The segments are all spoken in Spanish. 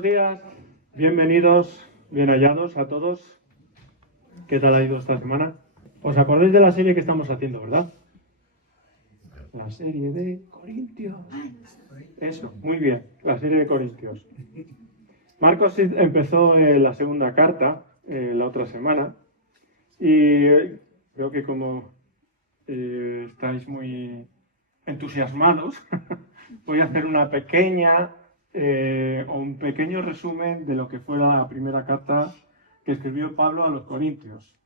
Buenos días, bienvenidos, bien hallados a todos. ¿Qué tal ha ido esta semana? ¿Os acordáis de la serie que estamos haciendo, verdad? La serie de Corintios. Eso, muy bien, la serie de Corintios. Marcos empezó la segunda carta la otra semana y creo que como estáis muy entusiasmados, voy a hacer una pequeña o un pequeño resumen de lo que fue la primera carta que escribió Pablo a los Corintios.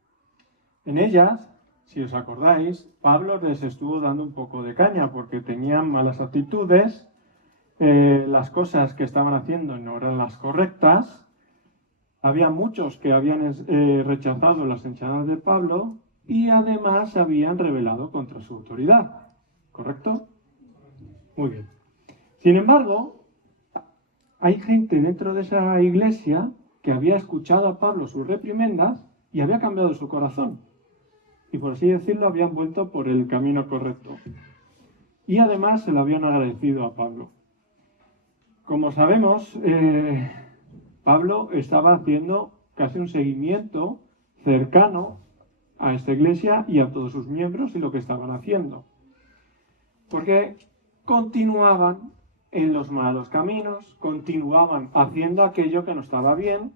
En ellas, si os acordáis, Pablo les estuvo dando un poco de caña porque tenían malas actitudes, las cosas que estaban haciendo no eran las correctas, había muchos que habían rechazado las enseñanzas de Pablo y además se habían rebelado contra su autoridad. ¿Correcto? Muy bien. Sin embargo, hay gente dentro de esa iglesia que había escuchado a Pablo sus reprimendas y había cambiado su corazón. Y por así decirlo, habían vuelto por el camino correcto. Y además se lo habían agradecido a Pablo. Como sabemos, Pablo estaba haciendo casi un seguimiento cercano a esta iglesia y a todos sus miembros y lo que estaban haciendo. Porque continuaban en los malos caminos, continuaban haciendo aquello que no estaba bien,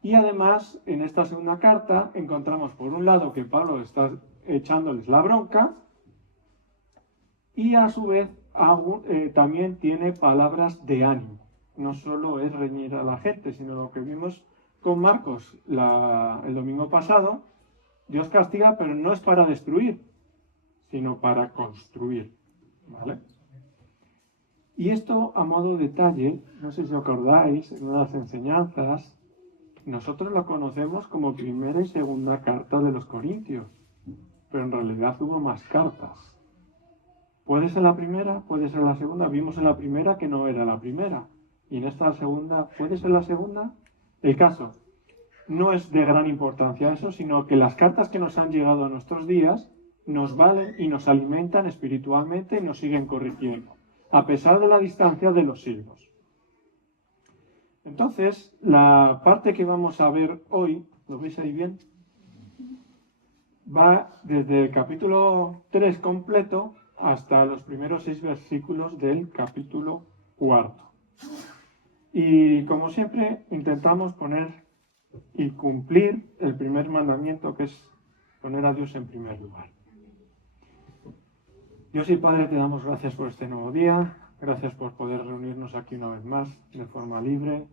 y además en esta segunda carta encontramos por un lado que Pablo está echándoles la bronca, y a su vez también tiene palabras de ánimo. No solo es reñir a la gente, sino lo que vimos con Marcos el domingo pasado, Dios castiga, pero no es para destruir, sino para construir. ¿Vale? Y esto a modo de detalle, no sé si os acordáis, en las enseñanzas, nosotros lo conocemos como primera y segunda carta de los Corintios, pero en realidad hubo más cartas. Puede ser la primera, puede ser la segunda. Vimos en la primera que no era la primera. Y en esta segunda, ¿puede ser la segunda? El caso no es de gran importancia eso, sino que las cartas que nos han llegado a nuestros días nos valen y nos alimentan espiritualmente y nos siguen corrigiendo, a pesar de la distancia de los siglos. Entonces, la parte que vamos a ver hoy, ¿lo veis ahí bien? Va desde el capítulo 3 completo hasta los primeros 6 versículos del capítulo 4. Y como siempre, intentamos poner y cumplir el primer mandamiento, que es poner a Dios en primer lugar. Dios y Padre, te damos gracias por este nuevo día, gracias por poder reunirnos aquí una vez más de forma libre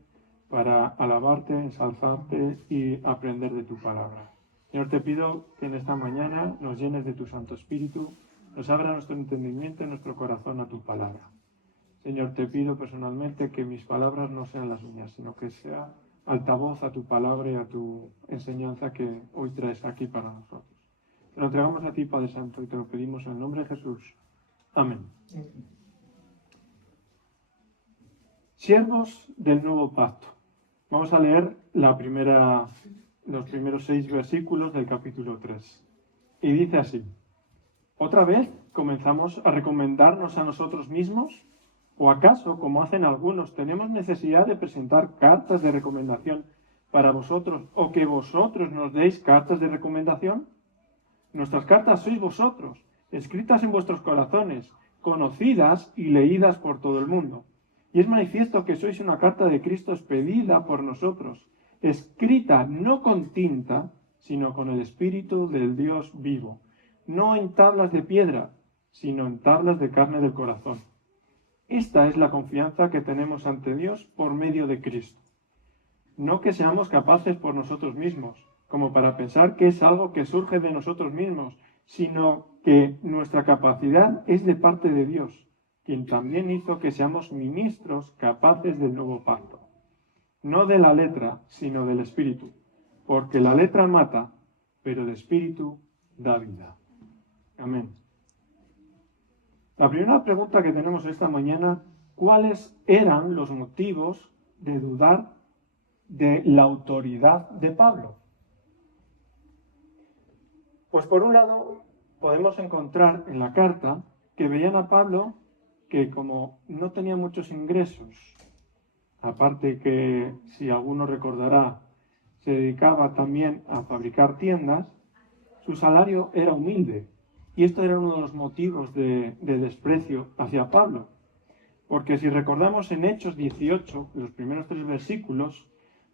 para alabarte, ensalzarte y aprender de tu palabra. Señor, te pido que en esta mañana nos llenes de tu Santo Espíritu, nos abra nuestro entendimiento y nuestro corazón a tu palabra. Señor, te pido personalmente que mis palabras no sean las mías, sino que sea altavoz a tu palabra y a tu enseñanza que hoy traes aquí para nosotros. Te lo entregamos a ti, Padre Santo, y te lo pedimos en el nombre de Jesús. Amén. Siervos del nuevo pacto. Vamos a leer los primeros 6 versículos del capítulo 3. Y dice así: ¿Otra vez comenzamos a recomendarnos a nosotros mismos? ¿O acaso, como hacen algunos, tenemos necesidad de presentar cartas de recomendación para vosotros o que vosotros nos deis cartas de recomendación? Nuestras cartas sois vosotros, escritas en vuestros corazones, conocidas y leídas por todo el mundo. Y es manifiesto que sois una carta de Cristo expedida por nosotros, escrita no con tinta, sino con el Espíritu del Dios vivo, no en tablas de piedra, sino en tablas de carne del corazón. Esta es la confianza que tenemos ante Dios por medio de Cristo. No que seamos capaces por nosotros mismos, como para pensar que es algo que surge de nosotros mismos, sino que nuestra capacidad es de parte de Dios, quien también hizo que seamos ministros capaces del nuevo pacto. No de la letra, sino del Espíritu, porque la letra mata, pero el Espíritu da vida. Amén. La primera pregunta que tenemos esta mañana: ¿cuáles eran los motivos de dudar de la autoridad de Pablo? Pues por un lado, podemos encontrar en la carta que veían a Pablo que como no tenía muchos ingresos, aparte que, si alguno recordará, se dedicaba también a fabricar tiendas, su salario era humilde. Y esto era uno de los motivos de desprecio hacia Pablo. Porque si recordamos en Hechos 18, los primeros 3 versículos,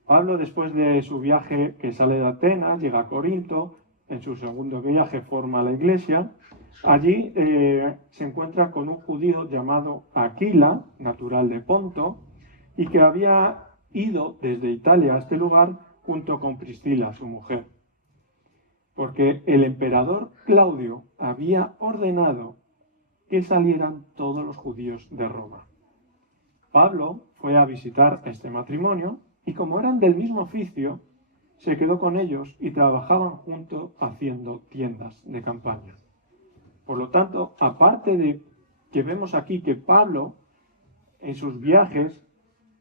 Pablo, después de su viaje que sale de Atenas, llega a Corinto, en su segundo viaje forma la iglesia. Allí se encuentra con un judío llamado Aquila, natural de Ponto, y que había ido desde Italia a este lugar junto con Priscila, su mujer. Porque el emperador Claudio había ordenado que salieran todos los judíos de Roma. Pablo fue a visitar este matrimonio y como eran del mismo oficio, se quedó con ellos y trabajaban juntos haciendo tiendas de campaña. Por lo tanto, aparte de que vemos aquí que Pablo, en sus viajes,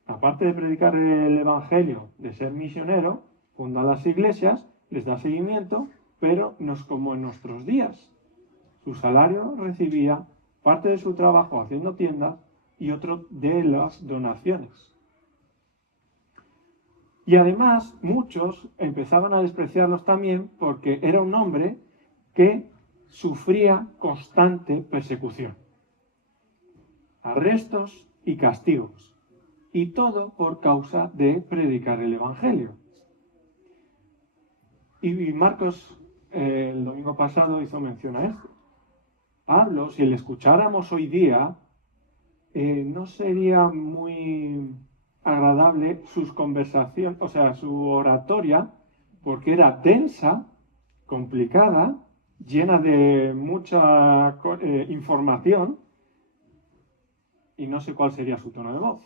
aparte de predicar el Evangelio, de ser misionero, funda las iglesias, les da seguimiento, pero no es como en nuestros días. Su salario recibía parte de su trabajo haciendo tiendas y otro de las donaciones. Y además, muchos empezaban a despreciarlos también porque era un hombre que sufría constante persecución, arrestos y castigos, y todo por causa de predicar el Evangelio. Y Marcos el domingo pasado hizo mención a esto. Pablo, si le escucháramos hoy día, no sería muy agradable sus conversaciones, o sea, su oratoria, porque era densa, complicada, llena de mucha información, y no sé cuál sería su tono de voz.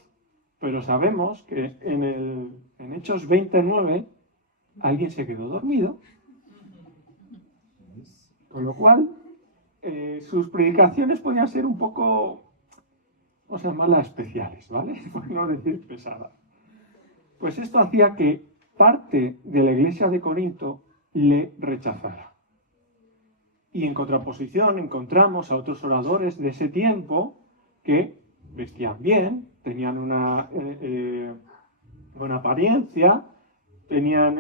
Pero sabemos que en Hechos 29 alguien se quedó dormido, con lo cual sus predicaciones podían ser un poco, vamos a llamarlas especiales, ¿vale? Por no decir pesadas. Pues esto hacía que parte de la iglesia de Corinto le rechazara. Y en contraposición encontramos a otros oradores de ese tiempo que vestían bien, tenían una buena apariencia, tenían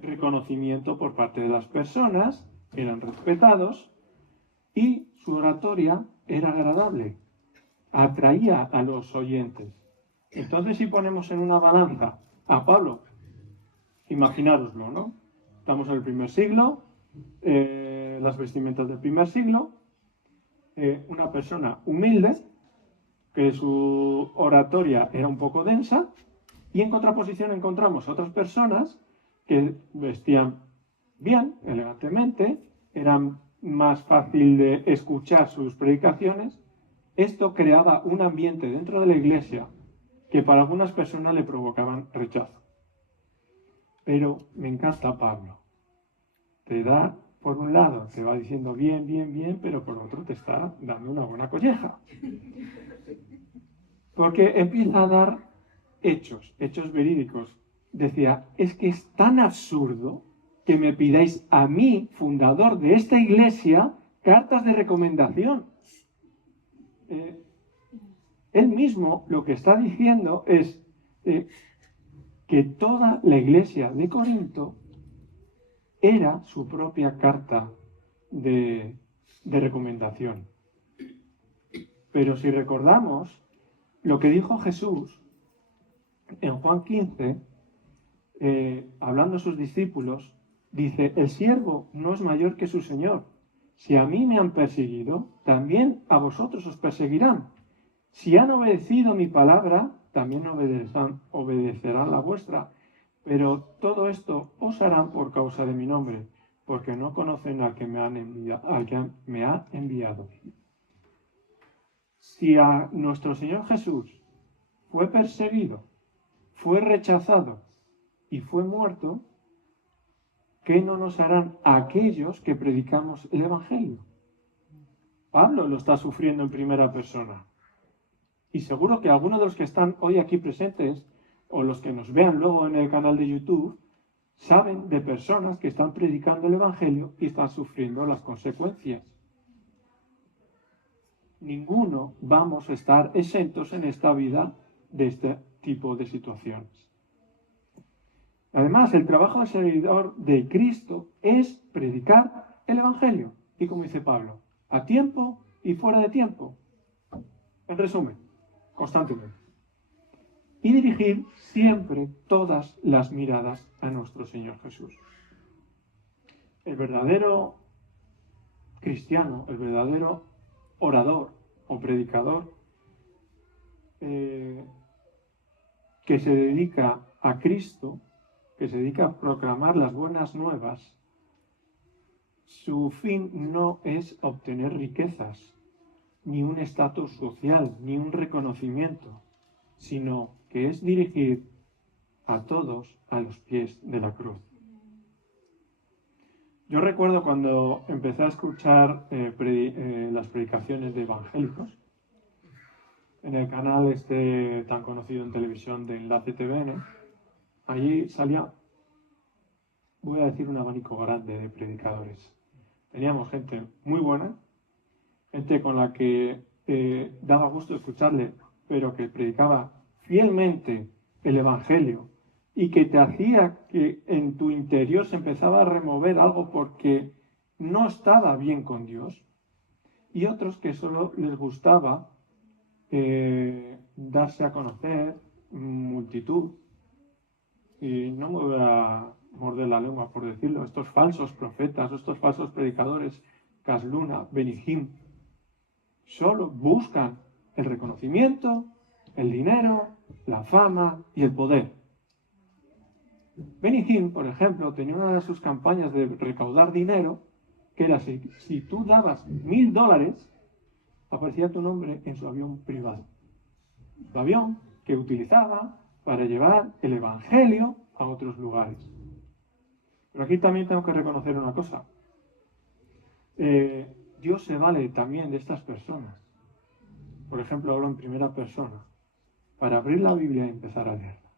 reconocimiento por parte de las personas, eran respetados y su oratoria era agradable, atraía a los oyentes. Entonces, si ponemos en una balanza a Pablo, imaginároslo, ¿no? Estamos en el primer siglo, las vestimentas del primer siglo, una persona humilde, que su oratoria era un poco densa, y en contraposición encontramos otras personas que vestían bien, elegantemente, eran más fácil de escuchar sus predicaciones. Esto creaba un ambiente dentro de la iglesia que para algunas personas le provocaban rechazo. Pero me encanta Pablo. Te da, por un lado, te va diciendo bien, bien, bien, pero por otro te está dando una buena colleja. Porque empieza a dar hechos verídicos. Decía, es que es tan absurdo que me pidáis a mí, fundador de esta iglesia, cartas de recomendación. Él mismo lo que está diciendo es que toda la iglesia de Corinto era su propia carta de recomendación. Pero si recordamos lo que dijo Jesús en Juan 15, hablando a sus discípulos, dice, el siervo no es mayor que su señor. Si a mí me han perseguido, también a vosotros os perseguirán. Si han obedecido mi palabra, también obedecerán la vuestra. Pero todo esto os harán por causa de mi nombre, porque no conocen al que me ha enviado. Si a nuestro Señor Jesús fue perseguido, fue rechazado y fue muerto, ¿qué no nos harán aquellos que predicamos el Evangelio? Pablo lo está sufriendo en primera persona. Y seguro que algunos de los que están hoy aquí presentes, o los que nos vean luego en el canal de YouTube, saben de personas que están predicando el Evangelio y están sufriendo las consecuencias. Ninguno vamos a estar exentos en esta vida de tipo de situaciones. Además, el trabajo del seguidor de Cristo es predicar el Evangelio. Y como dice Pablo, a tiempo y fuera de tiempo. En resumen, constantemente. Y dirigir siempre todas las miradas a nuestro Señor Jesús. El verdadero cristiano, el verdadero orador o predicador que se dedica a Cristo, que se dedica a proclamar las buenas nuevas, su fin no es obtener riquezas, ni un estatus social, ni un reconocimiento, sino que es dirigir a todos a los pies de la cruz. Yo recuerdo cuando empecé a escuchar las predicaciones de evangélicos, en el canal este tan conocido en televisión de Enlace TVN, allí salía, voy a decir, un abanico grande de predicadores. Teníamos gente muy buena, gente con la que daba gusto escucharle, pero que predicaba fielmente el Evangelio y que te hacía que en tu interior se empezaba a remover algo porque no estaba bien con Dios, y otros que solo les gustaba darse a conocer, multitud, y no me voy a morder la lengua por decirlo, estos falsos profetas, estos falsos predicadores, Casluna, Benny Hinn, solo buscan el reconocimiento, el dinero, la fama y el poder. Benny Hinn, por ejemplo, tenía una de sus campañas de recaudar dinero, que era si tú dabas $1,000, aparecía tu nombre en su avión privado. Su avión que utilizaba para llevar el Evangelio a otros lugares. Pero aquí también tengo que reconocer una cosa. Dios se vale también de estas personas. Por ejemplo, hablo en primera persona, para abrir la Biblia y empezar a leerla.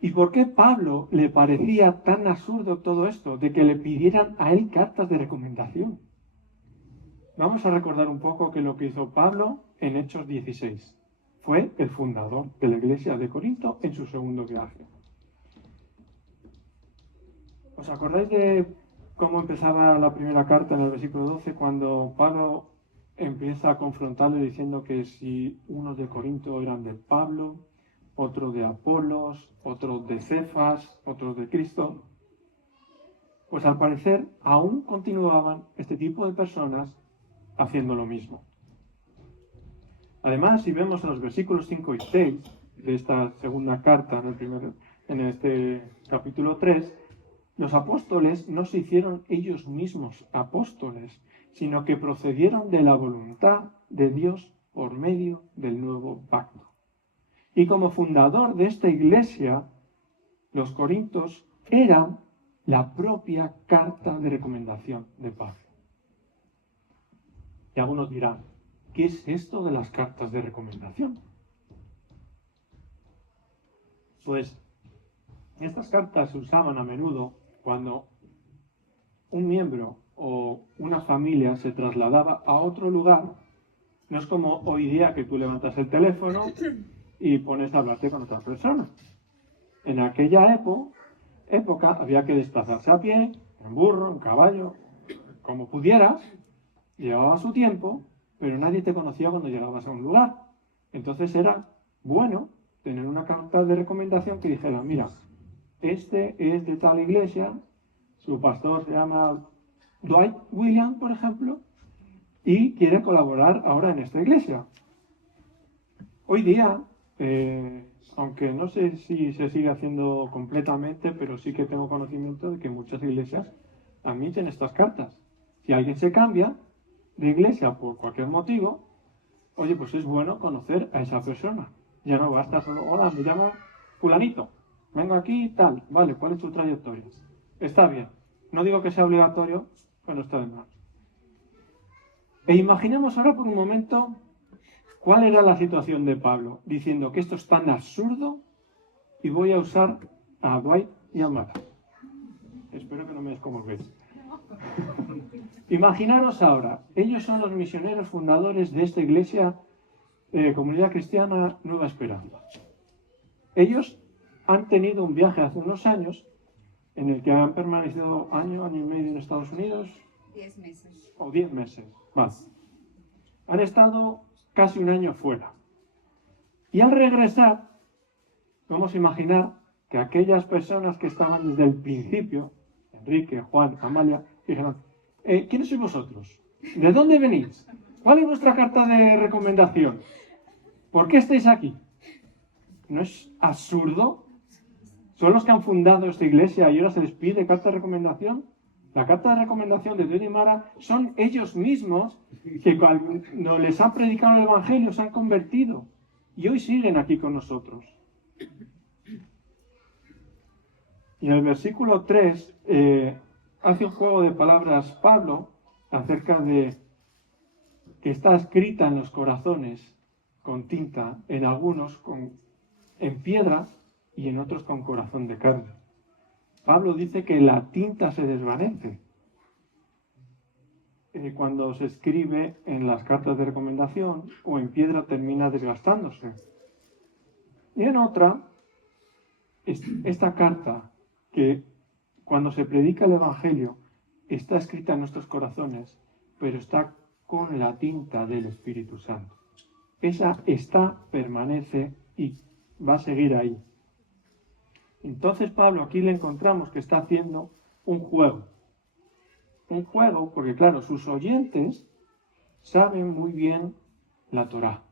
¿Y por qué Pablo le parecía tan absurdo todo esto, de que le pidieran a él cartas de recomendación? Vamos a recordar un poco que lo que hizo Pablo en Hechos 16. Fue el fundador de la iglesia de Corinto en su segundo viaje. ¿Os acordáis de cómo empezaba la primera carta en el versículo 12, cuando Pablo empieza a confrontarle diciendo que si unos de Corinto eran de Pablo, otros de Apolos, otros de Cefas, otros de Cristo? Pues al parecer aún continuaban este tipo de personas haciendo lo mismo. Además, si vemos en los versículos 5 y 6 de esta segunda carta, en este capítulo 3, los apóstoles no se hicieron ellos mismos apóstoles, sino que procedieron de la voluntad de Dios por medio del nuevo pacto. Y como fundador de esta iglesia, los corintios eran la propia carta de recomendación de Pablo. Y algunos dirán, ¿qué es esto de las cartas de recomendación? Pues estas cartas se usaban a menudo cuando un miembro o una familia se trasladaba a otro lugar. No es como hoy día que tú levantas el teléfono y pones a hablarte con otra persona. En aquella época había que desplazarse a pie, en burro, en caballo, como pudieras, llevaba su tiempo, pero nadie te conocía cuando llegabas a un lugar. Entonces era bueno tener una carta de recomendación que dijera, mira, este es de tal iglesia, su pastor se llama Dwight Williams, por ejemplo, y quiere colaborar ahora en esta iglesia. Hoy día, aunque no sé si se sigue haciendo completamente, pero sí que tengo conocimiento de que muchas iglesias admiten estas cartas. Si alguien se cambia de iglesia por cualquier motivo, oye, pues es bueno conocer a esa persona. Ya no basta solo, hola, me llamo fulanito, vengo aquí y tal, vale, ¿cuál es tu trayectoria? Está bien, no digo que sea obligatorio, pero está de más. E imaginemos ahora por un momento cuál era la situación de Pablo, diciendo que esto es tan absurdo y voy a usar a Dwight y a Mara. Espero que no me descomulguéis. Imaginaros ahora, ellos son los misioneros fundadores de esta iglesia Comunidad Cristiana Nueva Esperanza. Ellos han tenido un viaje hace unos años en el que han permanecido año y medio en Estados Unidos. 10 meses. O 10 meses, más. Han estado casi un año fuera. Y al regresar, vamos a imaginar que aquellas personas que estaban desde el principio, Enrique, Juan, Amalia, dijeron, ¿quiénes sois vosotros? ¿De dónde venís? ¿Cuál es vuestra carta de recomendación? ¿Por qué estáis aquí? ¿No es absurdo? ¿Son los que han fundado esta iglesia y ahora se les pide carta de recomendación? La carta de recomendación de Tony y Mara son ellos mismos que cuando les han predicado el Evangelio se han convertido y hoy siguen aquí con nosotros. Y en el versículo 3 hace un juego de palabras Pablo acerca de que está escrita en los corazones con tinta, en algunos en piedra y en otros con corazón de carne. Pablo dice que la tinta se desvanece cuando se escribe en las cartas de recomendación o en piedra termina desgastándose. Y en otra, esta carta que cuando se predica el Evangelio está escrita en nuestros corazones, pero está con la tinta del Espíritu Santo. Esa permanece y va a seguir ahí. Entonces Pablo aquí le encontramos que está haciendo un juego. Un juego porque, claro, sus oyentes saben muy bien la Torá,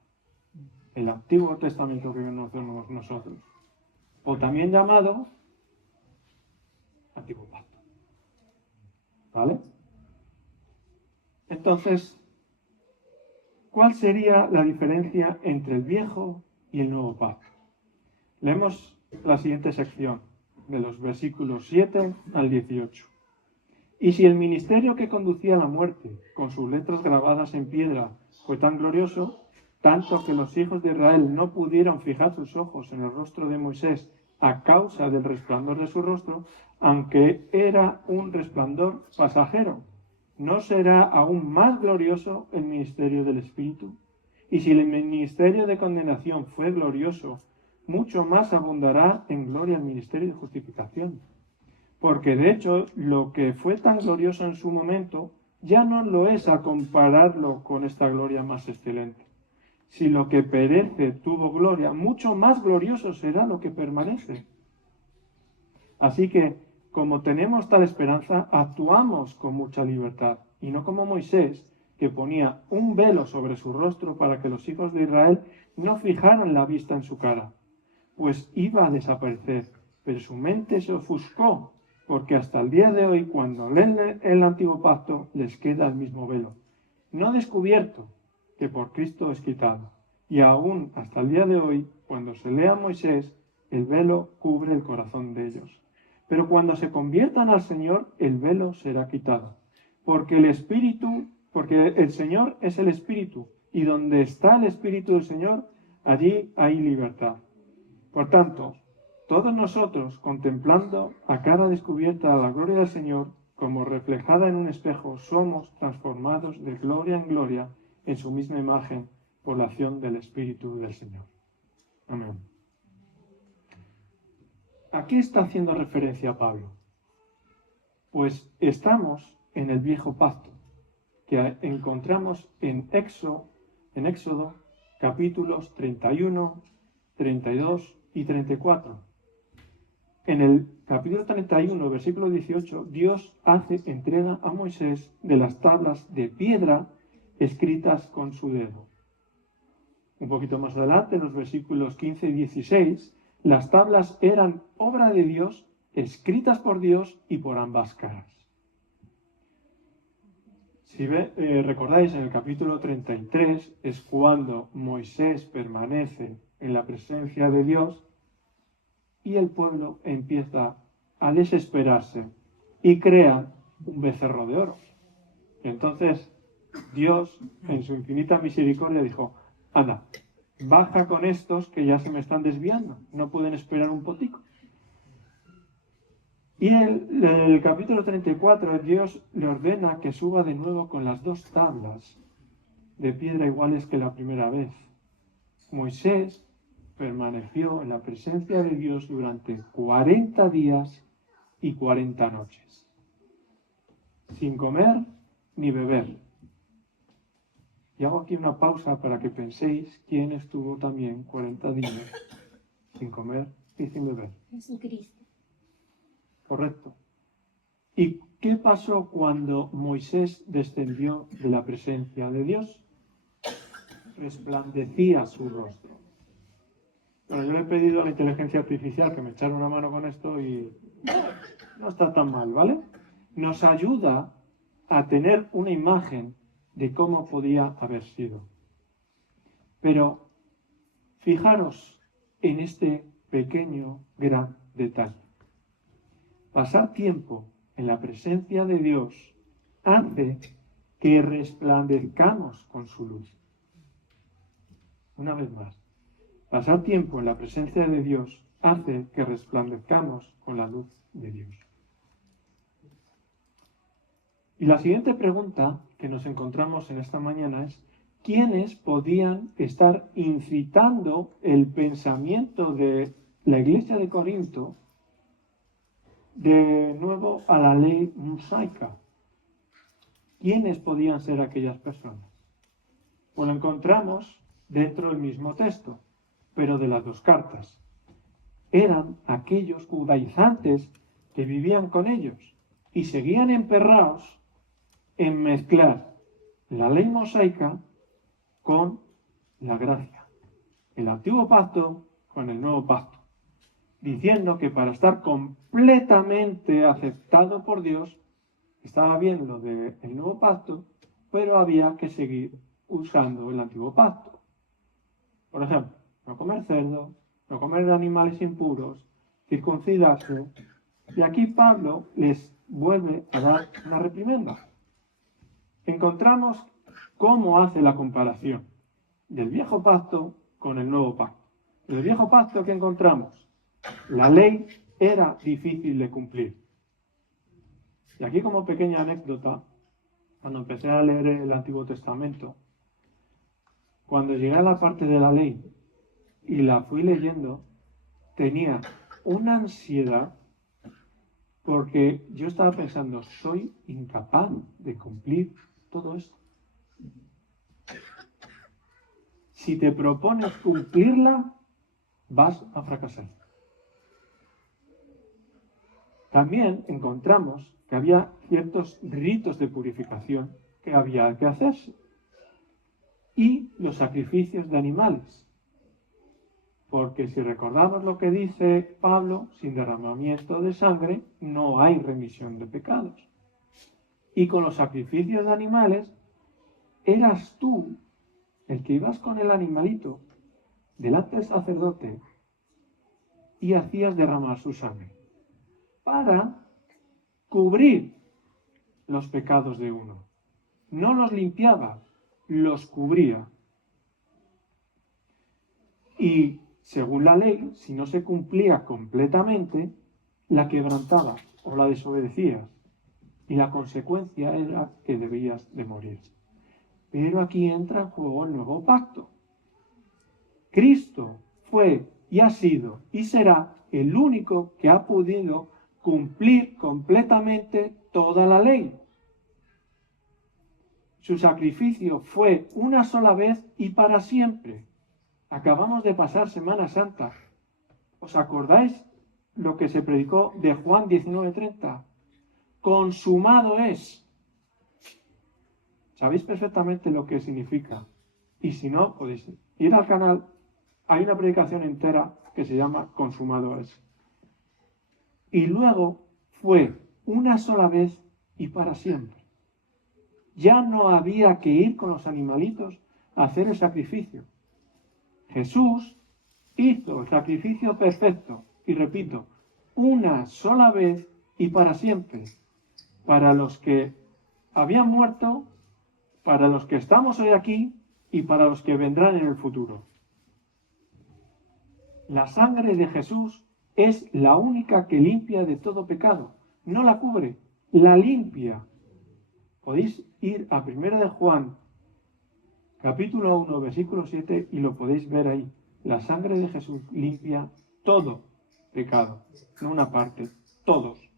el Antiguo Testamento que conocemos nosotros, o también llamado Antiguo Pacto. ¿Vale? Entonces, ¿cuál sería la diferencia entre el Viejo y el Nuevo Pacto? Leemos la siguiente sección, de los versículos 7 al 18. Y si el ministerio que conducía a la muerte, con sus letras grabadas en piedra, fue tan glorioso, tanto que los hijos de Israel no pudieron fijar sus ojos en el rostro de Moisés a causa del resplandor de su rostro, aunque era un resplandor pasajero, ¿no será aún más glorioso el ministerio del Espíritu? Y si el ministerio de condenación fue glorioso, mucho más abundará en gloria el ministerio de justificación. Porque de hecho, lo que fue tan glorioso en su momento, ya no lo es a compararlo con esta gloria más excelente. Si lo que perece tuvo gloria, mucho más glorioso será lo que permanece. Así que, como tenemos tal esperanza, actuamos con mucha libertad, y no como Moisés, que ponía un velo sobre su rostro para que los hijos de Israel no fijaran la vista en su cara, pues iba a desaparecer, pero su mente se ofuscó, porque hasta el día de hoy, cuando leen el Antiguo Pacto, les queda el mismo velo, no descubierto, que por Cristo es quitado. Y aún hasta el día de hoy, cuando se lea Moisés, el velo cubre el corazón de ellos. Pero cuando se conviertan al Señor, el velo será quitado. Porque el Señor es el Espíritu, y donde está el Espíritu del Señor, allí hay libertad. Por tanto, todos nosotros, contemplando a cara descubierta la gloria del Señor, como reflejada en un espejo, somos transformados de gloria en gloria en su misma imagen por la acción del Espíritu del Señor. Amén. ¿A qué está haciendo referencia Pablo? Pues estamos en el viejo pacto, que encontramos en Éxodo capítulos 31, 32 y 34. En el capítulo 31, versículo 18, Dios hace entrega a Moisés de las tablas de piedra escritas con su dedo. Un poquito más adelante, en los versículos 15 y 16, las tablas eran obra de Dios, escritas por Dios y por ambas caras. Si recordáis, en el capítulo 33 es cuando Moisés permanece en la presencia de Dios y el pueblo empieza a desesperarse y crea un becerro de oro. Entonces Dios, en su infinita misericordia, dijo: anda, baja con estos que ya se me están desviando, no pueden esperar un potico. Y en el capítulo 34 Dios le ordena que suba de nuevo con las dos tablas de piedra iguales que la primera vez. Moisés permaneció en la presencia de Dios durante 40 días y 40 noches, sin comer ni beber. Y hago aquí una pausa para que penséis quién estuvo también 40 días sin comer y sin beber. Jesucristo. Correcto. ¿Y qué pasó cuando Moisés descendió de la presencia de Dios? Resplandecía su rostro. Bueno, yo le he pedido a la inteligencia artificial que me echara una mano con esto y no está tan mal, ¿vale? Nos ayuda a tener una imagen de cómo podía haber sido. Pero fijaros en este pequeño, gran detalle. Pasar tiempo en la presencia de Dios hace que resplandezcamos con su luz. Una vez más, pasar tiempo en la presencia de Dios hace que resplandezcamos con la luz de Dios. Y la siguiente pregunta que nos encontramos en esta mañana es: ¿quiénes podían estar incitando el pensamiento de la iglesia de Corinto de nuevo a la ley mosaica? ¿Quiénes podían ser aquellas personas? Pues lo encontramos dentro del mismo texto, pero de las dos cartas. Eran aquellos judaizantes que vivían con ellos y seguían emperrados en mezclar la ley mosaica con la gracia, el antiguo pacto con el nuevo pacto, diciendo que para estar completamente aceptado por Dios estaba bien lo del nuevo pacto, pero había que seguir usando el antiguo pacto. Por ejemplo, no comer cerdo, no comer animales impuros, circuncidarse. Y aquí Pablo les vuelve a dar una reprimenda. Encontramos cómo hace la comparación del viejo pacto con el nuevo pacto. En el viejo pacto, ¿qué encontramos? La ley era difícil de cumplir. Y aquí, como pequeña anécdota, cuando empecé a leer el Antiguo Testamento, cuando llegué a la parte de la ley y la fui leyendo, tenía una ansiedad porque yo estaba pensando, soy incapaz de cumplir todo esto. Si te propones cumplirla, vas a fracasar. También encontramos que había ciertos ritos de purificación que había que hacerse. Y los sacrificios de animales. Porque si recordamos lo que dice Pablo, sin derramamiento de sangre no hay remisión de pecados. Y con los sacrificios de animales, eras tú el que ibas con el animalito delante del sacerdote y hacías derramar su sangre para cubrir los pecados de uno. No los limpiaba, los cubría. Y según la ley, si no se cumplía completamente, la quebrantabas o la desobedecías. Y la consecuencia era que debías de morir. Pero aquí entra en juego el nuevo pacto. Cristo fue y ha sido y será el único que ha podido cumplir completamente toda la ley. Su sacrificio fue una sola vez y para siempre. Acabamos de pasar Semana Santa. ¿Os acordáis lo que se predicó de Juan 19:30? Consumado es. Sabéis perfectamente lo que significa. Y si no, podéis ir al canal. Hay una predicación entera que se llama Consumado es. Y luego fue una sola vez y para siempre. Ya no había que ir con los animalitos a hacer el sacrificio. Jesús hizo el sacrificio perfecto, y repito, una sola vez y para siempre, para los que habían muerto, para los que estamos hoy aquí y para los que vendrán en el futuro. La sangre de Jesús es la única que limpia de todo pecado, no la cubre, la limpia. Podéis ir a 1 de Juan, Capítulo 1, versículo 7, y lo podéis ver ahí. La sangre de Jesús limpia todo pecado, no una parte, todos.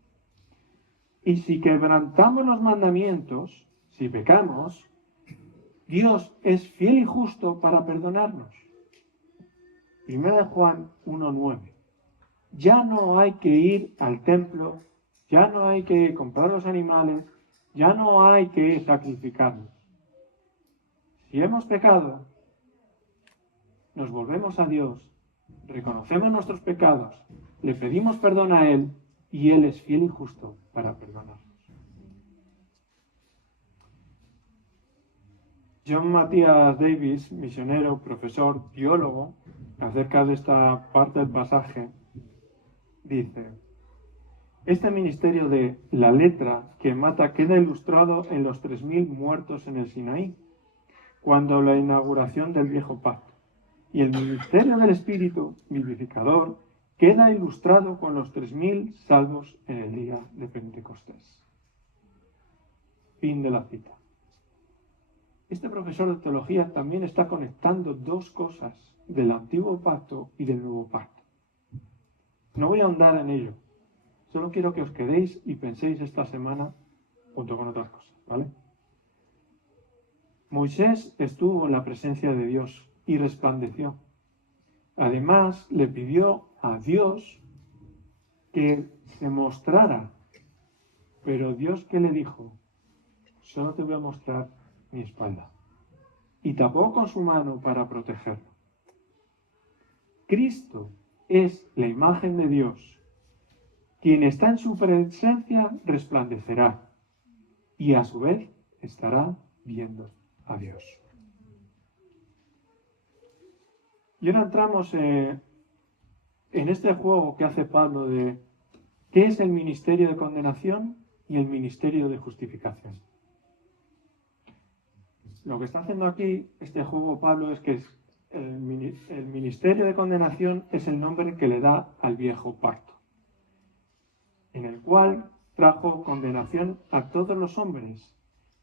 Y si quebrantamos los mandamientos, si pecamos, Dios es fiel y justo para perdonarnos. 1 Juan 1:9. Ya no hay que ir al templo, ya no hay que comprar los animales, ya no hay que sacrificarnos. Si hemos pecado, nos volvemos a Dios, reconocemos nuestros pecados, le pedimos perdón a Él y Él es fiel y justo para perdonarnos. John Matthias Davis, misionero, profesor, teólogo, acerca de esta parte del pasaje, dice: este ministerio de la letra que mata queda ilustrado en los 3.000 muertos en el Sinaí, cuando la inauguración del viejo pacto, y el ministerio del Espíritu vivificador queda ilustrado con los 3.000 salvos en el día de Pentecostés. Fin de la cita. Este profesor de teología también está conectando dos cosas del antiguo pacto y del nuevo pacto. No voy a ahondar en ello, solo quiero que os quedéis y penséis esta semana junto con otras cosas, ¿vale? Moisés estuvo en la presencia de Dios y resplandeció. Además, le pidió a Dios que se mostrara. Pero Dios, ¿qué le dijo? Solo te voy a mostrar mi espalda. Y tapó con su mano para protegerlo. Cristo es la imagen de Dios. Quien está en su presencia resplandecerá y a su vez estará viendo a Dios. Y ahora entramos en este juego que hace Pablo de qué es el ministerio de condenación y el ministerio de justificación. Lo que está haciendo aquí este juego Pablo es que el ministerio de condenación es el nombre que le da al viejo pacto, en el cual trajo condenación a todos los hombres,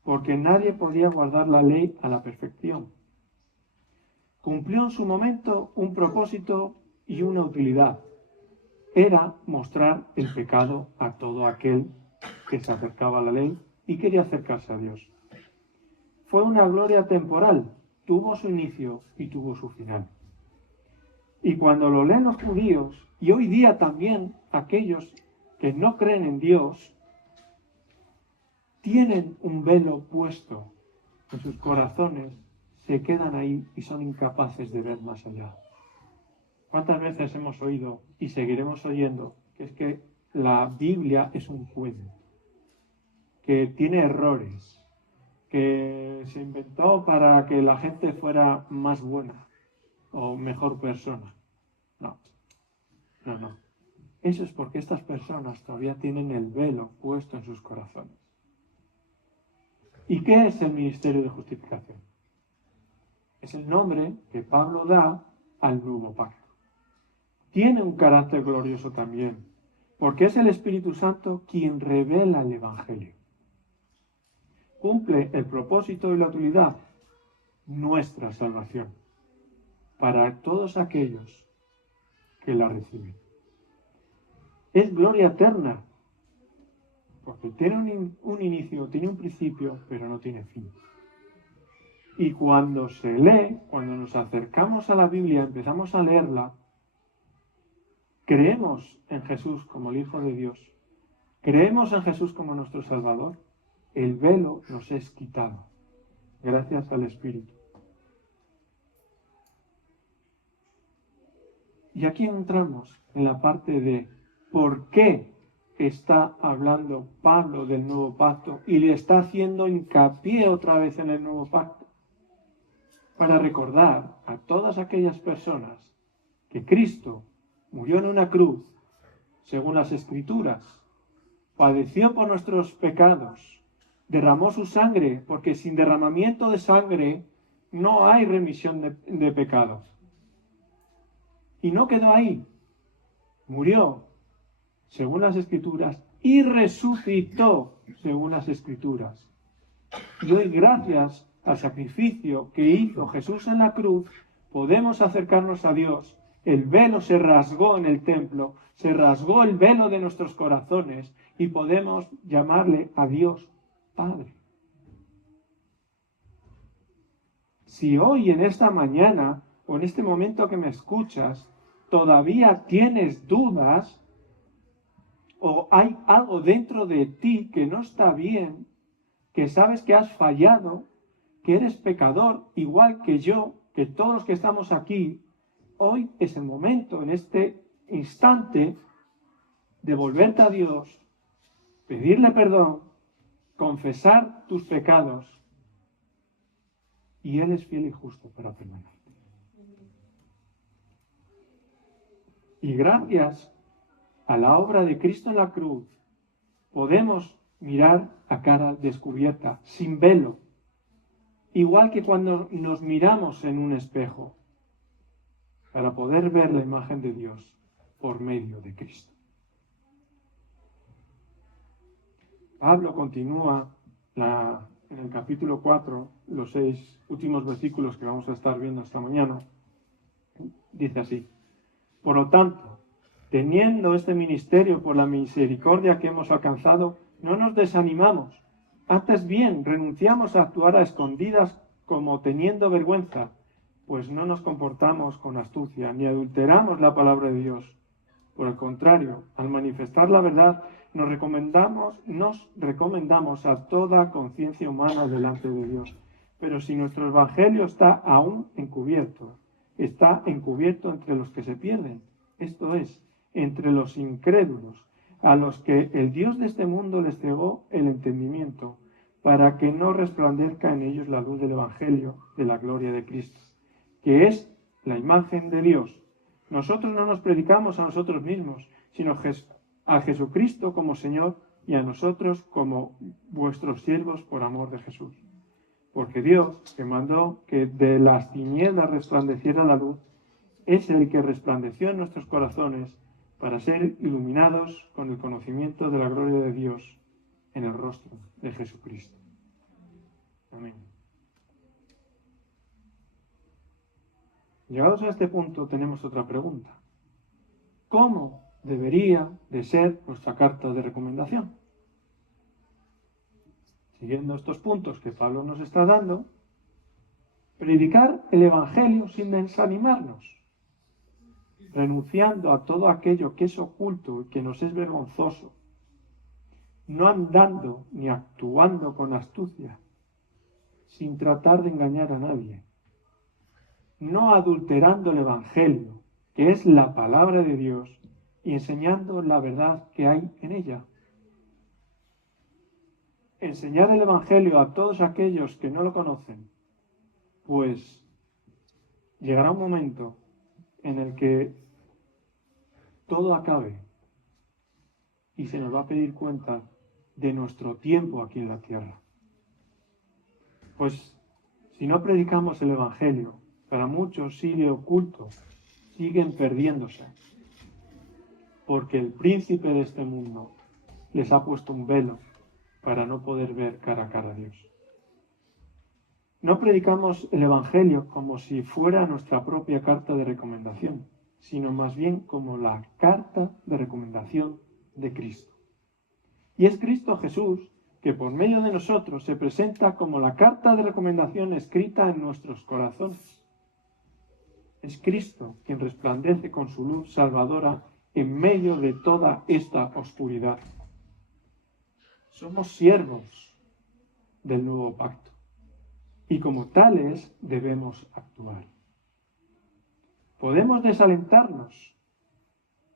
porque nadie podía guardar la ley a la perfección. Cumplió en su momento un propósito y una utilidad. Era mostrar el pecado a todo aquel que se acercaba a la ley y quería acercarse a Dios. Fue una gloria temporal, tuvo su inicio y tuvo su final. Y cuando lo leen los judíos, y hoy día también aquellos que no creen en Dios, tienen un velo puesto en sus corazones, se quedan ahí y son incapaces de ver más allá. ¿Cuántas veces hemos oído y seguiremos oyendo que es que la Biblia es un cuento, que tiene errores, que se inventó para que la gente fuera más buena o mejor persona? No. Eso es porque estas personas todavía tienen el velo puesto en sus corazones. ¿Y qué es el ministerio de justificación? Es el nombre que Pablo da al nuevo pacto. Tiene un carácter glorioso también, porque es el Espíritu Santo quien revela el Evangelio. Cumple el propósito y la utilidad, nuestra salvación, para todos aquellos que la reciben. Es gloria eterna, porque tiene un inicio, tiene un principio, pero no tiene fin. Y cuando se lee, cuando nos acercamos a la Biblia, empezamos a leerla, creemos en Jesús como el Hijo de Dios, creemos en Jesús como nuestro Salvador, el velo nos es quitado, gracias al Espíritu. Y aquí entramos en la parte de por qué está hablando Pablo del nuevo pacto y le está haciendo hincapié otra vez en el nuevo pacto, para recordar a todas aquellas personas que Cristo murió en una cruz, según las Escrituras, padeció por nuestros pecados, derramó su sangre, porque sin derramamiento de sangre no hay remisión de pecados. Y no quedó ahí, murió, según las Escrituras, y resucitó, según las Escrituras. Y doy gracias al sacrificio que hizo Jesús en la cruz, podemos acercarnos a Dios. El velo se rasgó en el templo, se rasgó el velo de nuestros corazones y podemos llamarle a Dios Padre. Si hoy, en esta mañana, o en este momento que me escuchas, todavía tienes dudas, o hay algo dentro de ti que no está bien, que sabes que has fallado, que eres pecador, igual que yo, que todos los que estamos aquí, hoy es el momento, en este instante, de volverte a Dios, pedirle perdón, confesar tus pecados, y Él es fiel y justo para perdonarte. Y gracias a la obra de Cristo en la cruz, podemos mirar a cara descubierta, sin velo, igual que cuando nos miramos en un espejo, para poder ver la imagen de Dios por medio de Cristo. Pablo continúa en el capítulo 4, los 6 últimos versículos que vamos a estar viendo esta mañana. Dice así: por lo tanto, teniendo este ministerio por la misericordia que hemos alcanzado, no nos desanimamos. Antes bien, renunciamos a actuar a escondidas como teniendo vergüenza, pues no nos comportamos con astucia, ni adulteramos la palabra de Dios. Por el contrario, al manifestar la verdad, nos recomendamos a toda conciencia humana delante de Dios. Pero si nuestro evangelio está aún encubierto, está encubierto entre los que se pierden, esto es, entre los incrédulos, a los que el Dios de este mundo les cegó el entendimiento, para que no resplandezca en ellos la luz del evangelio de la gloria de Cristo, que es la imagen de Dios. Nosotros no nos predicamos a nosotros mismos, sino a Jesucristo como Señor y a nosotros como vuestros siervos por amor de Jesús. Porque Dios, que mandó que de las tinieblas resplandeciera la luz, es el que resplandeció en nuestros corazones para ser iluminados con el conocimiento de la gloria de Dios en el rostro de Jesucristo. Amén. Llegados a este punto tenemos otra pregunta. ¿Cómo debería de ser nuestra carta de recomendación? Siguiendo estos puntos que Pablo nos está dando, predicar el Evangelio sin desanimarnos, renunciando a todo aquello que es oculto y que nos es vergonzoso, no andando ni actuando con astucia, sin tratar de engañar a nadie, no adulterando el Evangelio, que es la palabra de Dios, y enseñando la verdad que hay en ella. Enseñar el Evangelio a todos aquellos que no lo conocen, pues llegará un momento en el que todo acabe y se nos va a pedir cuenta de nuestro tiempo aquí en la tierra. Pues si no predicamos el Evangelio, para muchos sigue oculto, siguen perdiéndose, porque el príncipe de este mundo les ha puesto un velo para no poder ver cara a cara a Dios. No predicamos el Evangelio como si fuera nuestra propia carta de recomendación, sino más bien como la carta de recomendación de Cristo. Y es Cristo Jesús que por medio de nosotros se presenta como la carta de recomendación escrita en nuestros corazones. Es Cristo quien resplandece con su luz salvadora en medio de toda esta oscuridad. Somos siervos del nuevo pacto y como tales debemos actuar. Podemos desalentarnos,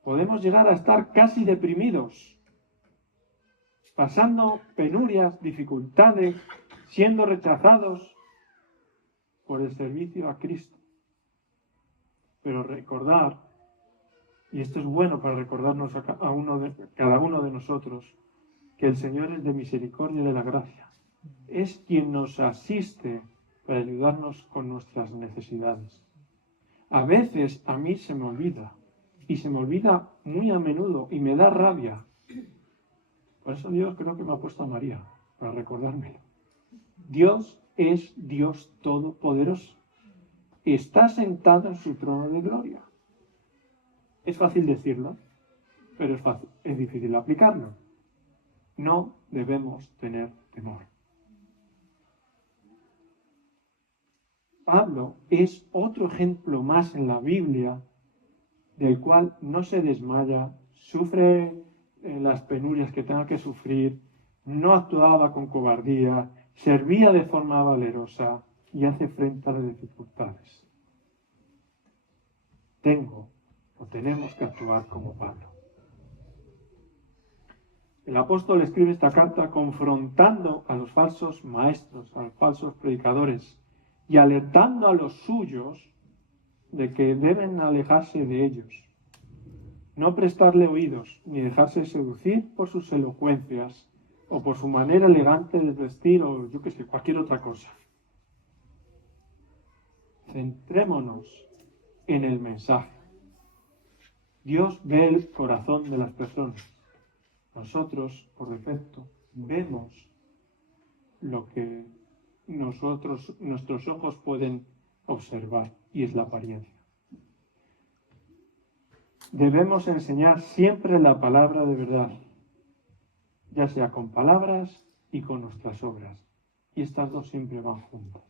podemos llegar a estar casi deprimidos, pasando penurias, dificultades, siendo rechazados por el servicio a Cristo. Pero recordar, y esto es bueno para recordarnos a cada uno de nosotros, que el Señor es de misericordia y de la gracia. Es quien nos asiste para ayudarnos con nuestras necesidades. A veces a mí se me olvida, y se me olvida muy a menudo, y me da rabia. Por eso Dios creo que me ha puesto a María, para recordármelo. Dios es Dios Todopoderoso. Está sentado en su trono de gloria. Es fácil decirlo, pero es difícil aplicarlo. No debemos tener temor. Pablo es otro ejemplo más en la Biblia del cual no se desmaya, sufre las penurias que tenga que sufrir, no actuaba con cobardía, servía de forma valerosa y hace frente a las dificultades. Tenemos que actuar como Pablo. El apóstol escribe esta carta confrontando a los falsos maestros, a los falsos predicadores y alertando a los suyos de que deben alejarse de ellos, no prestarle oídos ni dejarse seducir por sus elocuencias o por su manera elegante de vestir o cualquier otra cosa. Centrémonos en el mensaje. Dios ve el corazón de las personas. Nosotros, por defecto, vemos lo que nuestros ojos pueden observar, y es la apariencia. Debemos enseñar siempre la palabra de verdad, ya sea con palabras y con nuestras obras, y estas dos siempre van juntas.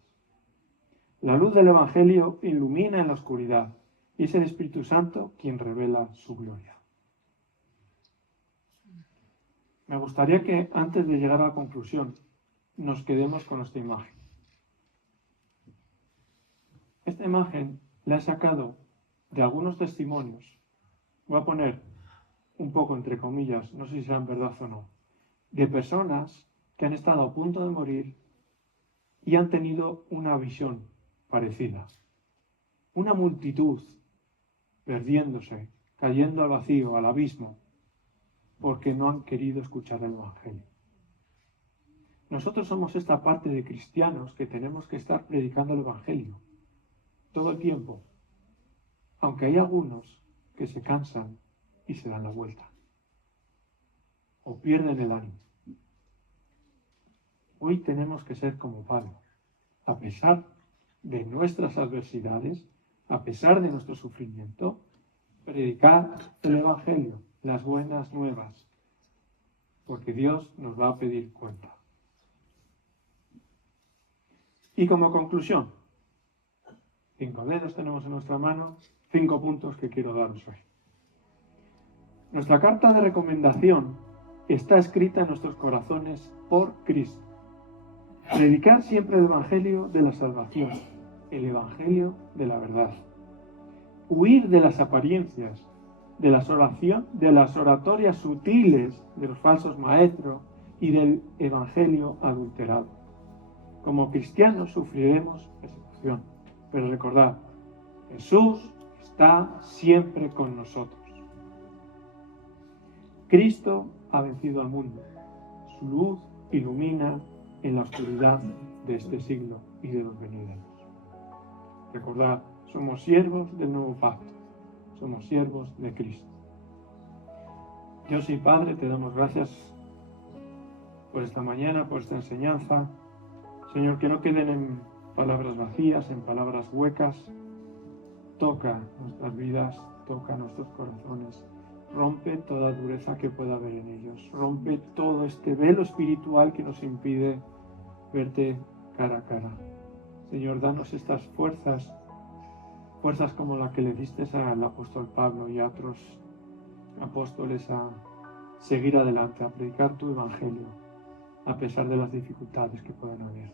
La luz del Evangelio ilumina en la oscuridad, y es el Espíritu Santo quien revela su gloria. Me gustaría que, antes de llegar a la conclusión, nos quedemos con esta imagen. Esta imagen la he sacado de algunos testimonios. Voy a poner un poco entre comillas, no sé si sean verdad o no, de personas que han estado a punto de morir y han tenido una visión parecida. Una multitud perdiéndose, cayendo al vacío, al abismo, porque no han querido escuchar el Evangelio. Nosotros somos esta parte de cristianos que tenemos que estar predicando el Evangelio todo el tiempo, aunque hay algunos que se cansan y se dan la vuelta o pierden el ánimo. Hoy tenemos que ser como Pablo, a pesar de nuestras adversidades, a pesar de nuestro sufrimiento, predicar el Evangelio, las buenas nuevas, porque Dios nos va a pedir cuenta. Y como conclusión, 5 dedos tenemos en nuestra mano, 5 puntos que quiero daros hoy. Nuestra carta de recomendación está escrita en nuestros corazones por Cristo. Predicar siempre el Evangelio de la salvación, el Evangelio de la verdad. Huir de las apariencias, de las oratorias sutiles de los falsos maestros y del Evangelio adulterado. Como cristianos sufriremos persecución, pero recordad, Jesús está siempre con nosotros. Cristo ha vencido al mundo. Su luz ilumina en la oscuridad de este siglo y de los venideros. Recordad, somos siervos del nuevo pacto. Somos siervos de Cristo. Dios y Padre, te damos gracias por esta mañana, por esta enseñanza. Señor, que no queden en palabras vacías, en palabras huecas. Toca nuestras vidas, toca nuestros corazones. Rompe toda dureza que pueda haber en ellos. Rompe todo este velo espiritual que nos impide verte cara a cara. Señor, danos estas fuerzas como la que le diste al apóstol Pablo y a otros apóstoles a seguir adelante, a predicar tu evangelio, a pesar de las dificultades que puedan haber.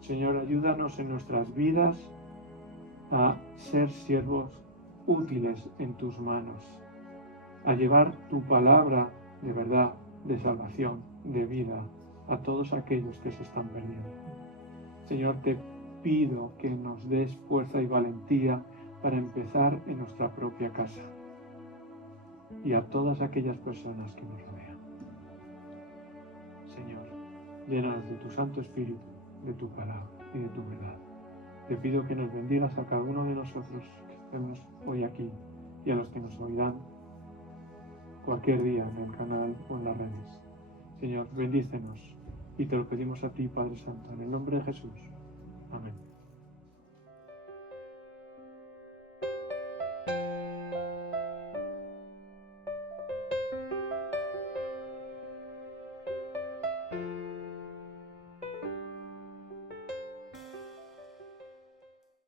Señor, ayúdanos en nuestras vidas a ser siervos útiles en tus manos, a llevar tu palabra de verdad, de salvación, de vida, a todos aquellos que se están perdiendo. Señor, te pido que nos des fuerza y valentía para empezar en nuestra propia casa y a todas aquellas personas que nos rodean. Señor, llénanos de tu Santo Espíritu, de tu palabra y de tu verdad. Te pido que nos bendigas a cada uno de nosotros que estemos hoy aquí y a los que nos oirán cualquier día en el canal o en las redes. Señor, bendícenos y te lo pedimos a ti, Padre Santo, en el nombre de Jesús. Amén.